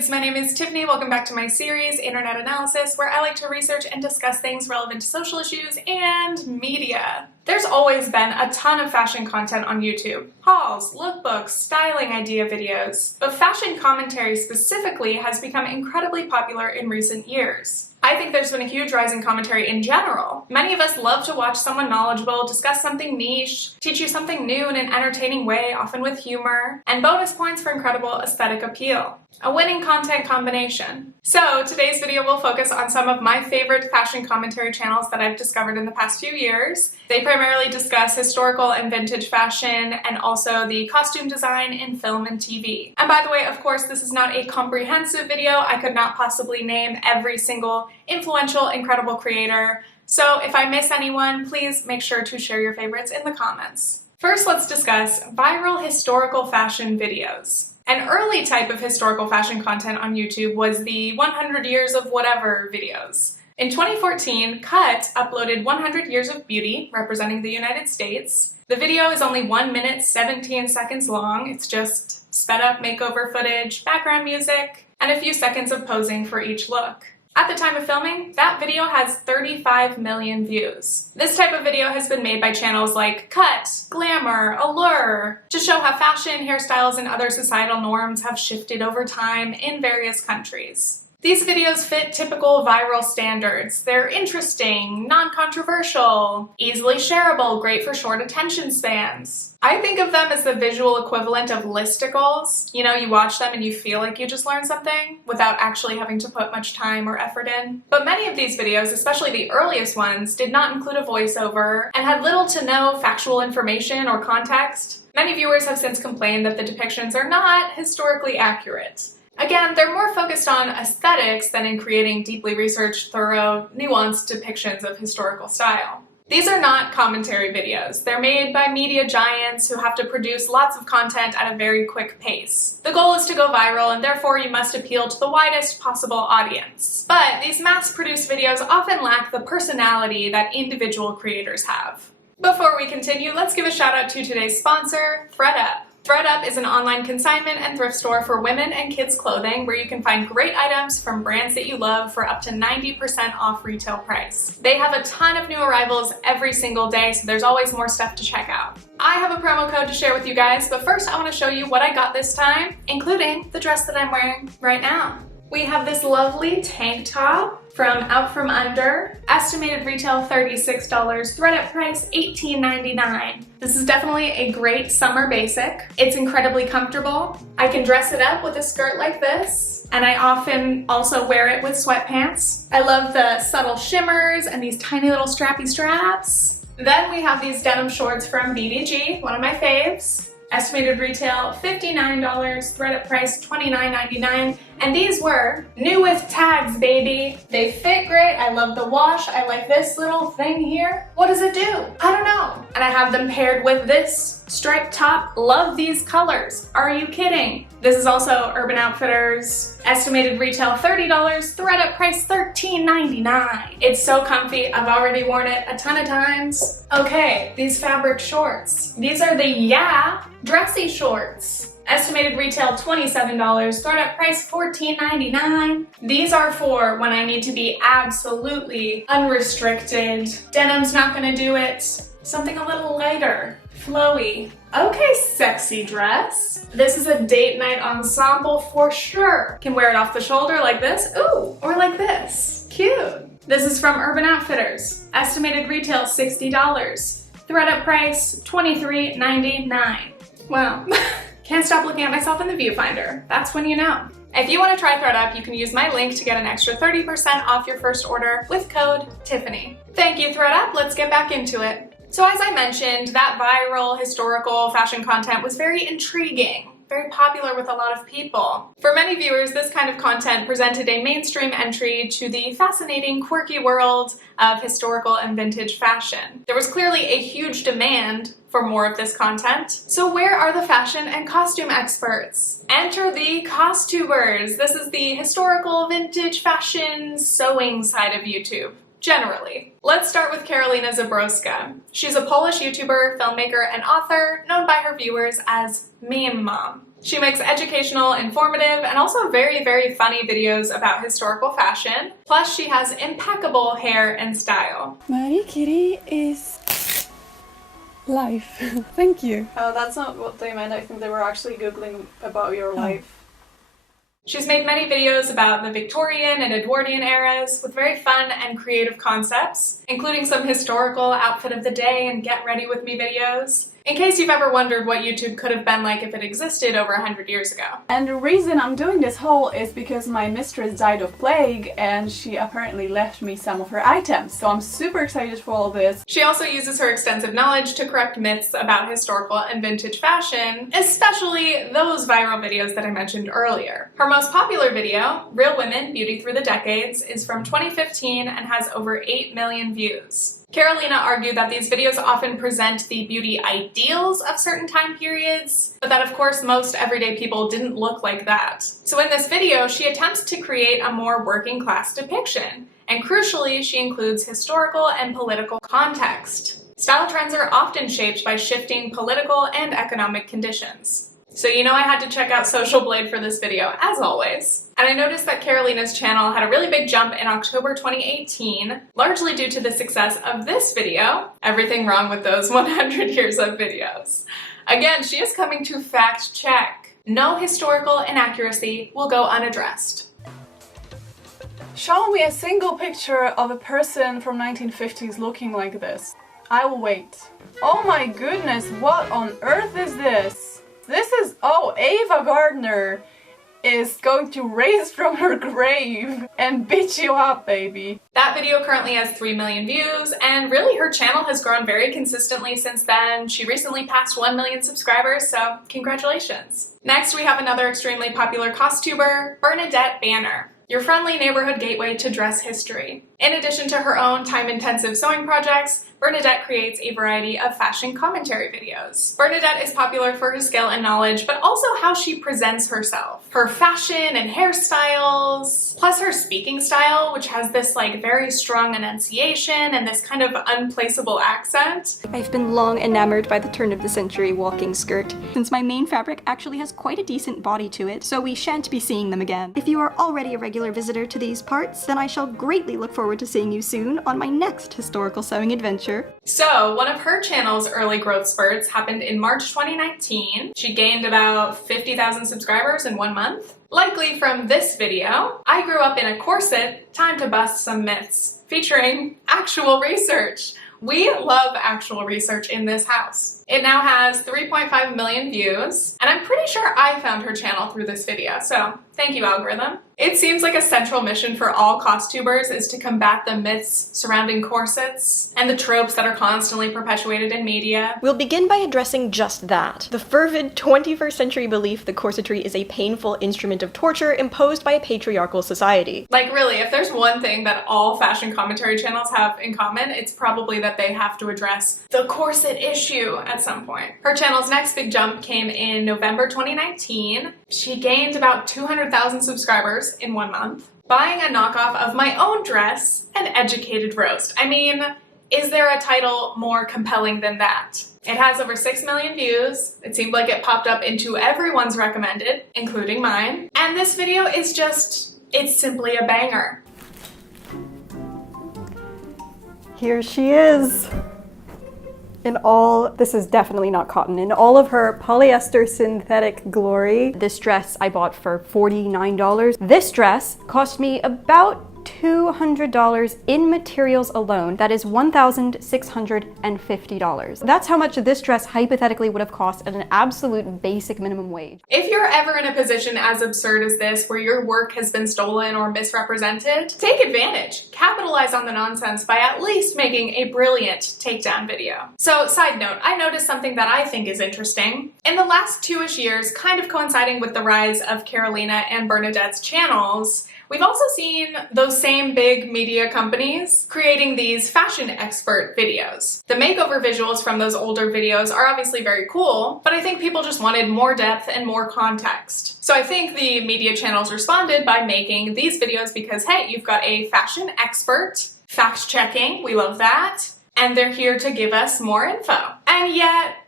kids, my name is Tiffany. Welcome back to my series, Internet Analysis, where I like to research and discuss things relevant to social issues and media. There's always been a ton of fashion content on YouTube. Hauls, lookbooks, styling idea videos. But fashion commentary specifically has become incredibly popular in recent years. I think there's been a huge rise in commentary in general. Many of us love to watch someone knowledgeable discuss something niche, teach you something new in an entertaining way, often with humor, and bonus points for incredible aesthetic appeal. A winning content combination. So today's video will focus on some of my favorite fashion commentary channels that I've discovered in the past few years. They primarily discuss historical and vintage fashion and also the costume design in film and TV. And by the way, of course, this is not a comprehensive video. I could not possibly name every single influential, incredible creator. So if I miss anyone, please make sure to share your favorites in the comments. First, let's discuss viral historical fashion videos. An early type of historical fashion content on YouTube was the 100 Years of Whatever videos. In 2014, Cut uploaded 100 Years of Beauty, representing the United States. The video is only 1 minute, 17 seconds long. It's just sped up makeover footage, background music, and a few seconds of posing for each look. At the time of filming, that video has 35 million views. This type of video has been made by channels like Cut, Glamour, Allure, to show how fashion, hairstyles, and other societal norms have shifted over time in various countries. These videos fit typical viral standards. They're interesting, non-controversial, easily shareable, great for short attention spans. I think of them as the visual equivalent of listicles. You know, you watch them and you feel like you just learned something without actually having to put much time or effort in. But many of these videos, especially the earliest ones, did not include a voiceover and had little to no factual information or context. Many viewers have since complained that the depictions are not historically accurate. Again, they're more focused on aesthetics than in creating deeply researched, thorough, nuanced depictions of historical style. These are not commentary videos. They're made by media giants who have to produce lots of content at a very quick pace. The goal is to go viral, and therefore you must appeal to the widest possible audience. But these mass-produced videos often lack the personality that individual creators have. Before we continue, let's give a shout out to today's sponsor, thredUP. thredUP is an online consignment and thrift store for women and kids clothing where you can find great items from brands that you love for up to 90% off retail price. They have a ton of new arrivals every single day, so there's always more stuff to check out. I have a promo code to share with you guys, but first I want to show you what I got this time, including the dress that I'm wearing right now. We have this lovely tank top from Out From Under, estimated retail $36, thredUP price $18.99. This is definitely a great summer basic. It's incredibly comfortable. I can dress it up with a skirt like this, and I often also wear it with sweatpants. I love the subtle shimmers and these tiny little strappy straps. Then we have these denim shorts from BDG, one of my faves. Estimated retail $59, thredUP price $29.99, and these were new with tags, baby. They fit great. I love the wash. I like this little thing here. What does it do? I don't know. And I have them paired with this striped top. Love these colors. Are you kidding? This is also Urban Outfitters. Estimated retail $30, thredUP price $13.99. It's so comfy. I've already worn it a ton of times. Okay, these fabric shorts. These are the dressy shorts. Estimated retail $27, thredUP price $14.99. These are for when I need to be absolutely unrestricted. Denim's not gonna do it. Something a little lighter, flowy. Okay, sexy dress. This is a date night ensemble for sure. Can wear it off the shoulder like this, ooh, or like this. Cute. This is from Urban Outfitters. Estimated retail $60, thredUP price $23.99. Wow. Can't stop looking at myself in the viewfinder. That's when you know. If you want to try thredUP, you can use my link to get an extra 30% off your first order with code Tiffany. Thank you, thredUP. Let's get back into it. So as I mentioned, that viral historical fashion content was very intriguing, very popular with a lot of people. For many viewers, this kind of content presented a mainstream entry to the fascinating, quirky world of historical and vintage fashion. There was clearly a huge demand for more of this content. So where are the fashion and costume experts? Enter the costubers. This is the historical vintage fashion sewing side of YouTube. Generally. Let's start with Karolina Zebrowska. She's a Polish YouTuber, filmmaker, and author known by her viewers as Meme Mom. She makes educational, informative, and also very, very funny videos about historical fashion. Plus, she has impeccable hair and style. Marie Curie is life. Thank you. Oh, that's not what they meant. I think they were actually Googling about your life. She's made many videos about the Victorian and Edwardian eras with very fun and creative concepts, including some historical outfit of the day and get ready with me videos. In case you've ever wondered what YouTube could have been like if it existed over 100 years ago. And the reason I'm doing this haul is because my mistress died of plague and she apparently left me some of her items, so I'm super excited for all this. She also uses her extensive knowledge to correct myths about historical and vintage fashion, especially those viral videos that I mentioned earlier. Her most popular video, Real Women, Beauty Through the Decades, is from 2015 and has over 8 million views. Karolina argued that these videos often present the beauty ideals of certain time periods, but that of course most everyday people didn't look like that. So in this video, she attempts to create a more working class depiction, and crucially, she includes historical and political context. Style trends are often shaped by shifting political and economic conditions. So you know I had to check out Social Blade for this video, as always. And I noticed that Karolina's channel had a really big jump in October 2018, largely due to the success of this video. Everything wrong with those 100 years of videos. Again, she is coming to fact check. No historical inaccuracy will go unaddressed. Show me a single picture of a person from 1950s looking like this. I will wait. Oh my goodness, what on earth is this? This is, oh, Ava Gardner is going to raise from her grave and beat you up, baby. That video currently has 3 million views, and really her channel has grown very consistently since then. She recently passed 1 million subscribers, so congratulations. Next, we have another extremely popular costuber, Bernadette Banner, your friendly neighborhood gateway to dress history. In addition to her own time-intensive sewing projects, Bernadette creates a variety of fashion commentary videos. Bernadette is popular for her skill and knowledge, but also how she presents herself. Her fashion and hairstyles, plus her speaking style, which has this like very strong enunciation and this kind of unplaceable accent. I've been long enamored by the turn-of-the-century walking skirt, since my main fabric actually has quite a decent body to it, so we shan't be seeing them again. If you are already a regular visitor to these parts, then I shall greatly look forward to seeing you soon on my next historical sewing adventure. So, one of her channel's early growth spurts happened in March 2019. She gained about 50,000 subscribers in 1 month. Likely from this video, I grew up in a corset, time to bust some myths, featuring actual research. We love actual research in this house. It now has 3.5 million views, and I'm pretty sure I found her channel through this video, so thank you, algorithm. It seems like a central mission for all costubers is to combat the myths surrounding corsets and the tropes that are constantly perpetuated in media. We'll begin by addressing just that. The fervid 21st century belief that corsetry is a painful instrument of torture imposed by a patriarchal society. Like really, if there's one thing that all fashion commentary channels have in common, it's probably that they have to address the corset issue at some point. Her channel's next big jump came in November 2019. She gained about 200,000 subscribers in 1 month, buying a knockoff of my own dress, An Educated Roast. I mean, is there a title more compelling than that? It has over 6 million views. It seemed like it popped up into everyone's recommended, including mine. And this video is just, it's simply a banger. Here she is. In all, this is definitely not cotton, in all of her polyester synthetic glory. This dress I bought for $49. This dress cost me about $200 in materials alone. That is $1,650. That's how much this dress hypothetically would have cost at an absolute basic minimum wage. If you're ever in a position as absurd as this, where your work has been stolen or misrepresented, take advantage. Capitalize on the nonsense by at least making a brilliant takedown video. So, side note, I noticed something that I think is interesting. In the last 2-ish years, kind of coinciding with the rise of Karolina and Bernadette's channels, we've also seen those same big media companies creating these fashion expert videos. The makeover visuals from those older videos are obviously very cool, but I think people just wanted more depth and more context. So I think the media channels responded by making these videos because, hey, you've got a fashion expert, fact checking, we love that, and they're here to give us more info. And yet,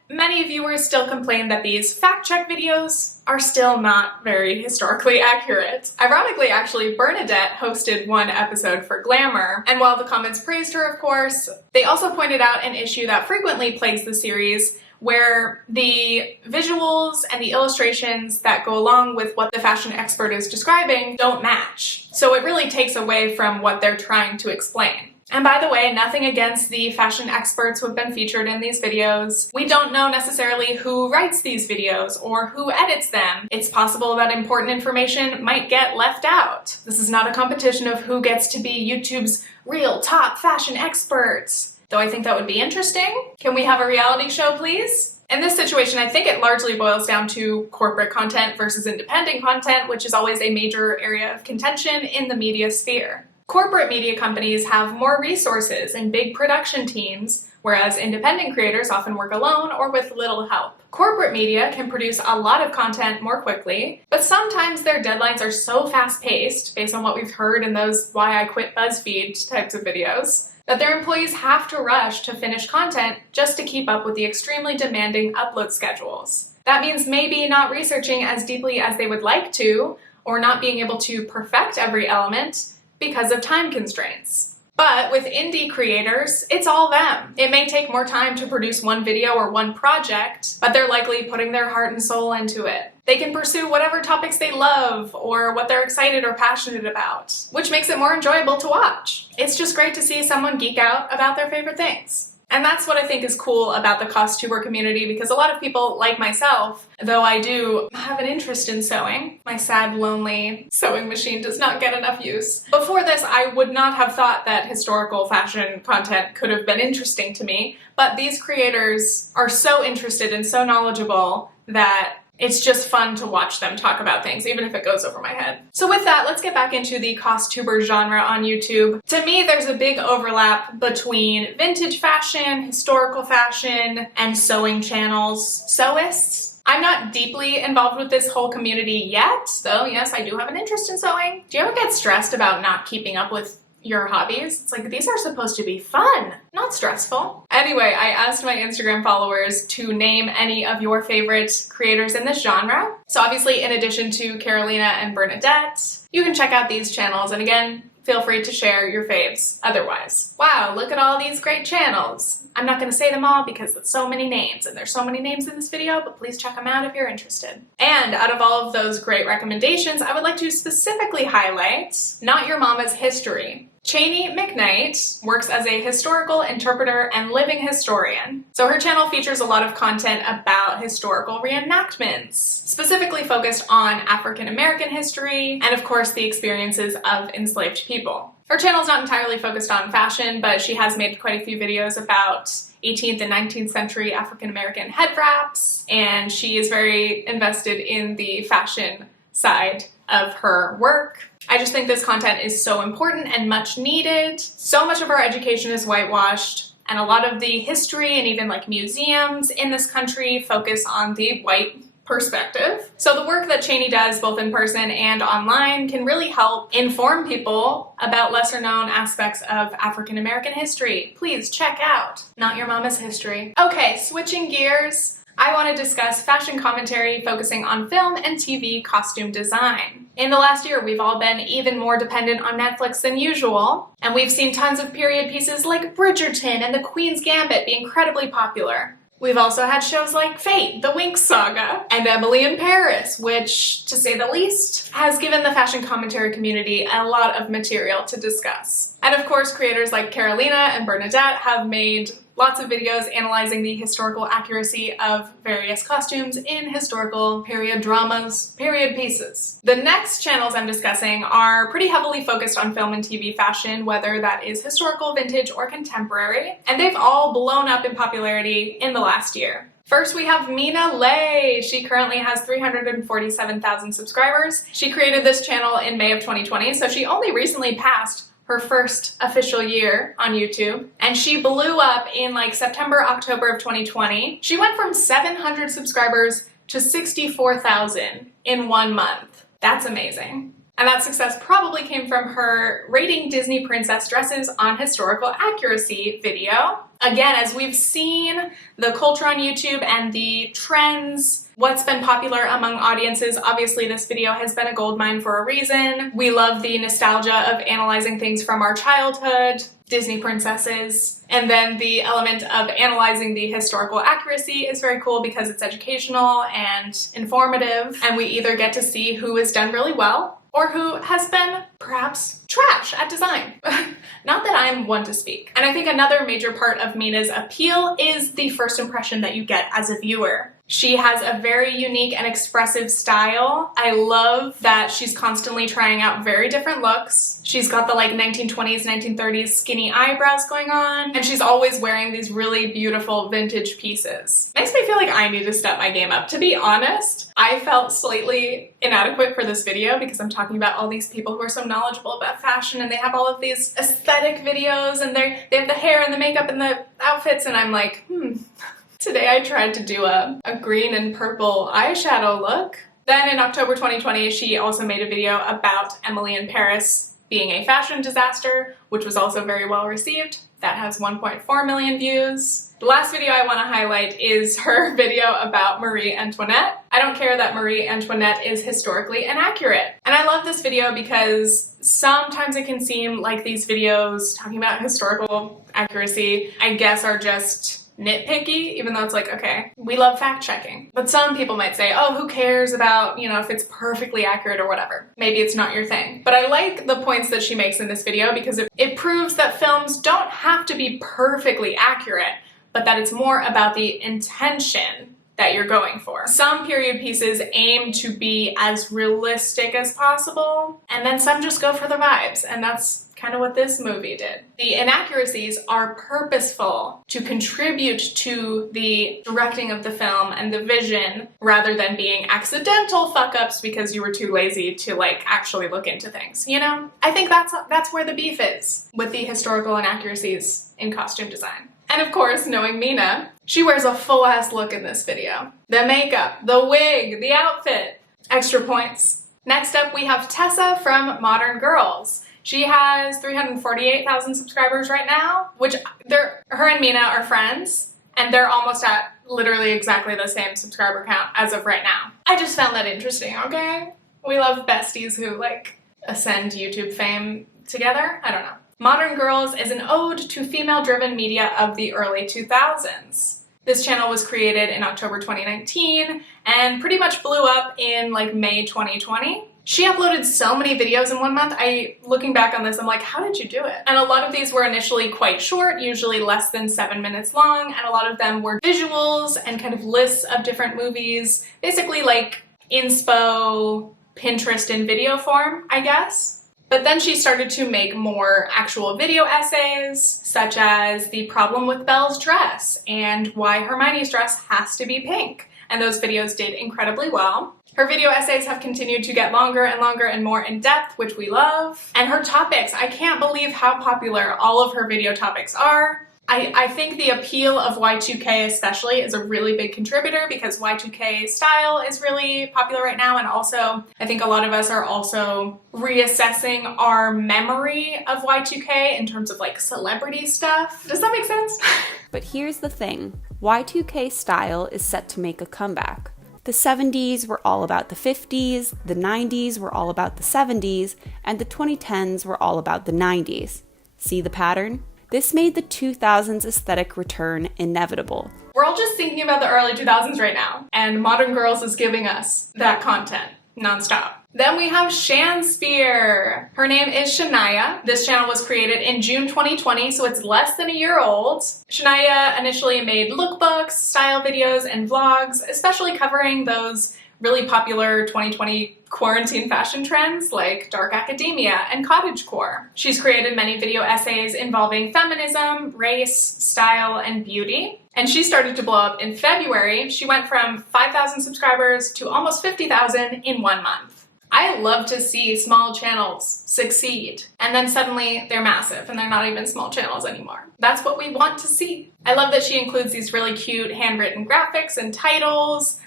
many viewers still complain that these fact-check videos are still not very historically accurate. Ironically, actually, Bernadette hosted one episode for Glamour, and while the comments praised her, of course, they also pointed out an issue that frequently plagues the series, where the visuals and the illustrations that go along with what the fashion expert is describing don't match. So it really takes away from what they're trying to explain. And by the way, nothing against the fashion experts who have been featured in these videos. We don't know necessarily who writes these videos or who edits them. It's possible that important information might get left out. This is not a competition of who gets to be YouTube's real top fashion experts. Though I think that would be interesting. Can we have a reality show, please? In this situation, I think it largely boils down to corporate content versus independent content, which is always a major area of contention in the media sphere. Corporate media companies have more resources and big production teams, whereas independent creators often work alone or with little help. Corporate media can produce a lot of content more quickly, but sometimes their deadlines are so fast-paced, based on what we've heard in those Why I Quit BuzzFeed types of videos, that their employees have to rush to finish content just to keep up with the extremely demanding upload schedules. That means maybe not researching as deeply as they would like to, or not being able to perfect every element because of time constraints. But with indie creators, it's all them. It may take more time to produce one video or one project, but they're likely putting their heart and soul into it. They can pursue whatever topics they love or what they're excited or passionate about, which makes it more enjoyable to watch. It's just great to see someone geek out about their favorite things. And that's what I think is cool about the costuber community, because a lot of people, like myself, though I do have an interest in sewing, my sad, lonely sewing machine does not get enough use. Before this, I would not have thought that historical fashion content could have been interesting to me, but these creators are so interested and so knowledgeable that it's just fun to watch them talk about things, even if it goes over my head. So with that, let's get back into the costuber genre on YouTube. To me, there's a big overlap between vintage fashion, historical fashion, and sewing channels. Sewists? I'm not deeply involved with this whole community yet, though yes, I do have an interest in sewing. Do you ever get stressed about not keeping up with your hobbies? It's like, these are supposed to be fun, not stressful. Anyway, I asked my Instagram followers to name any of your favorite creators in this genre. So obviously, in addition to Karolina and Bernadette, you can check out these channels, and again, feel free to share your faves otherwise. Wow, look at all these great channels. I'm not gonna say them all because it's so many names, and there's so many names in this video, but please check them out if you're interested. And out of all of those great recommendations, I would like to specifically highlight NotYourMommasHistory. Cheney McKnight works as a historical interpreter and living historian. So her channel features a lot of content about historical reenactments, specifically focused on African American history and of course the experiences of enslaved people. Her channel is not entirely focused on fashion, but she has made quite a few videos about 18th and 19th century African American head wraps, and she is very invested in the fashion side of her work. I just think this content is so important and much needed. So much of our education is whitewashed, and a lot of the history and even like museums in this country focus on the white perspective. So the work that Cheney does both in person and online can really help inform people about lesser known aspects of African American history. Please check out Not Your Mama's History. Okay, switching gears, I want to discuss fashion commentary focusing on film and TV costume design. In the last year, we've all been even more dependent on Netflix than usual, and we've seen tons of period pieces like Bridgerton and The Queen's Gambit be incredibly popular. We've also had shows like Fate, The Winx Saga, and Emily in Paris, which, to say the least, has given the fashion commentary community a lot of material to discuss. And of course, creators like Karolina and Bernadette have made lots of videos analyzing the historical accuracy of various costumes in historical period dramas, period pieces. The next channels I'm discussing are pretty heavily focused on film and TV fashion, whether that is historical, vintage, or contemporary, and they've all blown up in popularity in the last year. First, we have Mina Lay. She currently has 347,000 subscribers. She created this channel in May of 2020, so she only recently passed her first official year on YouTube, and she blew up in like September, October of 2020. She went from 700 subscribers to 64,000 in 1 month. That's amazing. And that success probably came from her rating Disney princess dresses on historical accuracy video. Again, as we've seen the culture on YouTube and the trends, what's been popular among audiences, obviously this video has been a goldmine for a reason. We love the nostalgia of analyzing things from our childhood, Disney princesses, and then the element of analyzing the historical accuracy is very cool because it's educational and informative, and we either get to see who has done really well or who has been perhaps trash at design. Not that I'm one to speak. And I think another major part of Mina's appeal is the first impression that you get as a viewer. She has a very unique and expressive style. I love that she's constantly trying out very different looks. She's got the like 1920s, 1930s skinny eyebrows going on, and she's always wearing these really beautiful vintage pieces. Makes me feel like I need to step my game up. To be honest, I felt slightly inadequate for this video because I'm talking about all these people who are so knowledgeable about fashion and they have all of these aesthetic videos and they have the hair and the makeup and the outfits, and I'm like, Today I tried to do a green and purple eyeshadow look. Then in October 2020, she also made a video about Emily in Paris being a fashion disaster, which was also very well received. That has 1.4 million views. The last video I want to highlight is her video about Marie Antoinette. I don't care that Marie Antoinette is historically inaccurate. And I love this video because sometimes it can seem like these videos talking about historical accuracy, I guess, are just nitpicky, even though it's like, okay, we love fact checking. But some people might say, oh, who cares about, if it's perfectly accurate or whatever. Maybe it's not your thing. But I like the points that she makes in this video because it proves that films don't have to be perfectly accurate, but that it's more about the intention that you're going for. Some period pieces aim to be as realistic as possible, and then some just go for the vibes, and that's kind of what this movie did. The inaccuracies are purposeful to contribute to the directing of the film and the vision rather than being accidental fuck-ups because you were too lazy to actually look into things, I think that's where the beef is with the historical inaccuracies in costume design. And of course, knowing Mina, she wears a full-ass look in this video. The makeup, the wig, the outfit. Extra points. Next up, we have Tessa from ModernGurlz. She has 348,000 subscribers right now, which her and Mina are friends, and they're almost at literally exactly the same subscriber count as of right now. I just found that interesting, okay? We love besties who ascend YouTube fame together. I don't know. ModernGurlz is an ode to female-driven media of the early 2000s. This channel was created in October 2019 and pretty much blew up in May 2020. She uploaded so many videos in 1 month. Looking back on this, I'm like, how did you do it? And a lot of these were initially quite short, usually less than 7 minutes long, and a lot of them were visuals and kind of lists of different movies, basically inspo, Pinterest in video form, I guess. But then she started to make more actual video essays, such as the problem with Belle's dress and why Hermione's dress has to be pink. And those videos did incredibly well. Her video essays have continued to get longer and more in depth, which we love. And her topics, I can't believe how popular all of her video topics are. I think the appeal of Y2K especially is a really big contributor because Y2K style is really popular right now, and also I think a lot of us are also reassessing our memory of Y2K in terms of celebrity stuff. Does that make sense? But here's the thing, Y2K style is set to make a comeback. The 70s were all about the 50s, the 90s were all about the 70s, and the 2010s were all about the 90s. See the pattern? This made the 2000s aesthetic return inevitable. We're all just thinking about the early 2000s right now, and ModernGurlz is giving us that content nonstop. Then we have Shanspeare. Her name is Shania. This channel was created in June 2020, so it's less than a year old. Shania initially made lookbooks, style videos, and vlogs, especially covering those really popular 2020 quarantine fashion trends like dark academia and cottagecore. She's created many video essays involving feminism, race, style, and beauty. And she started to blow up in February. She went from 5,000 subscribers to almost 50,000 in 1 month. I love to see small channels succeed, and then suddenly they're massive and they're not even small channels anymore. That's what we want to see. I love that she includes these really cute handwritten graphics and titles.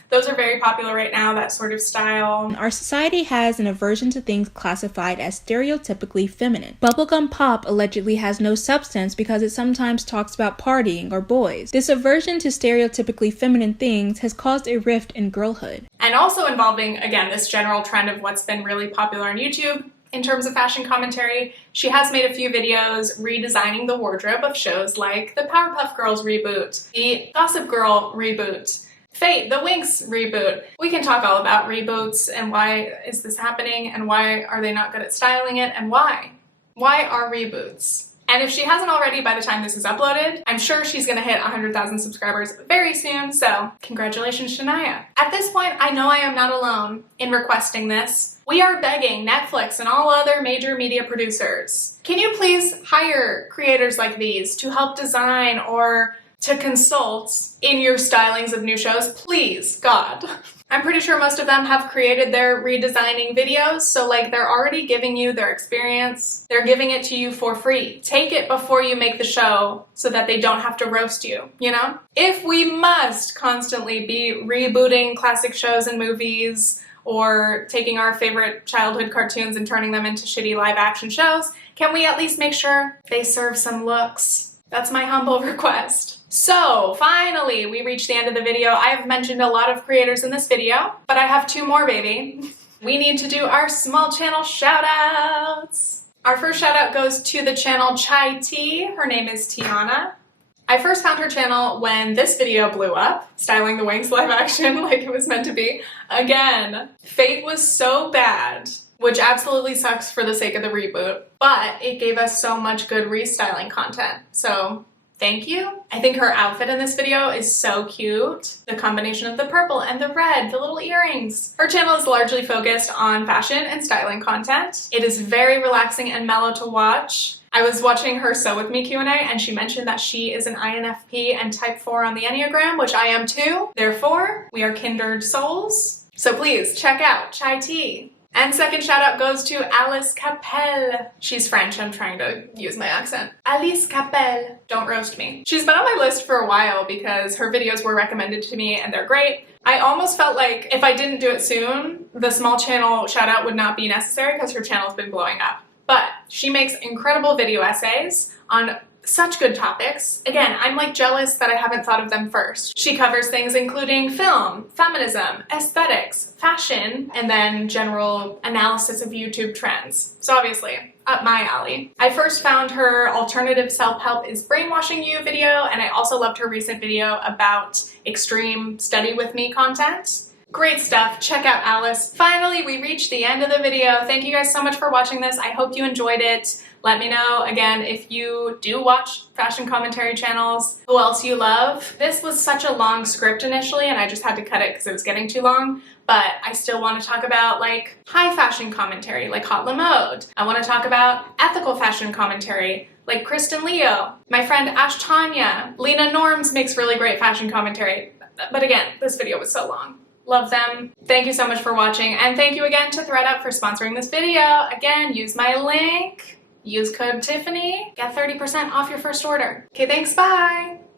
Those are very popular right now, that sort of style. Our society has an aversion to things classified as stereotypically feminine. Bubblegum pop allegedly has no substance because it sometimes talks about partying or boys. This aversion to stereotypically feminine things has caused a rift in girlhood. And also involving, again, this general trend of what's been really popular on YouTube in terms of fashion commentary. She has made a few videos redesigning the wardrobe of shows like the Powerpuff Girls reboot, the Gossip Girl reboot, Fate, the Winx reboot. We can talk all about reboots and why is this happening and why are they not good at styling it and why? Why are reboots? And if she hasn't already by the time this is uploaded, I'm sure she's gonna hit 100,000 subscribers very soon, so congratulations, Shania. At this point, I know I am not alone in requesting this. We are begging Netflix and all other major media producers. Can you please hire creators like these to help design or to consult in your stylings of new shows? Please, God. I'm pretty sure most of them have created their redesigning videos, so like they're already giving you their experience. They're giving it to you for free. Take it before you make the show so that they don't have to roast you, you know? If we must constantly be rebooting classic shows and movies or taking our favorite childhood cartoons and turning them into shitty live action shows, can we at least make sure they serve some looks? That's my humble request. So finally, we reached the end of the video. I have mentioned a lot of creators in this video, but I have 2 more, baby. We need to do our small channel shout outs. Our first shout out goes to the channel Chai Tea. Her name is Tiana. I first found her channel when this video blew up, styling the Winx live action like it was meant to be. Again, Fate was so bad, which absolutely sucks for the sake of the reboot, but it gave us so much good restyling content. So thank you. I think her outfit in this video is so cute. The combination of the purple and the red, the little earrings. Her channel is largely focused on fashion and styling content. It is very relaxing and mellow to watch. I was watching her Sew With Me Q&A and she mentioned that she is an INFP and type 4 on the Enneagram, which I am too. Therefore, we are kindred souls. So please check out Chai Tea. And second shout out goes to Alice Cappelle. She's French, I'm trying to use my accent. Alice Cappelle. Don't roast me. She's been on my list for a while because her videos were recommended to me and they're great. I almost felt like if I didn't do it soon, the small channel shout out would not be necessary because her channel's been blowing up. But she makes incredible video essays on such good topics. Again, I'm like jealous that I haven't thought of them first. She covers things including film, feminism, aesthetics, fashion, and then general analysis of YouTube trends. So obviously, up my alley. I first found her Alternative Self-Help is Brainwashing You video, and I also loved her recent video about extreme study with me content. Great stuff. Check out Alice. Finally, we reached the end of the video. Thank you guys so much for watching this. I hope you enjoyed it. Let me know, again, if you do watch fashion commentary channels, who else you love. This was such a long script initially, and I just had to cut it because it was getting too long, but I still want to talk about, like, high fashion commentary, like Hot La Mode. I want to talk about ethical fashion commentary, like Kristen Leo. My friend Ash Tanya. Lena Norms makes really great fashion commentary. But again, this video was so long. Love them. Thank you so much for watching, and thank you again to thredUP for sponsoring this video. Again, use my link. Use code Tiffany, get 30% off your first order. Okay, thanks, bye!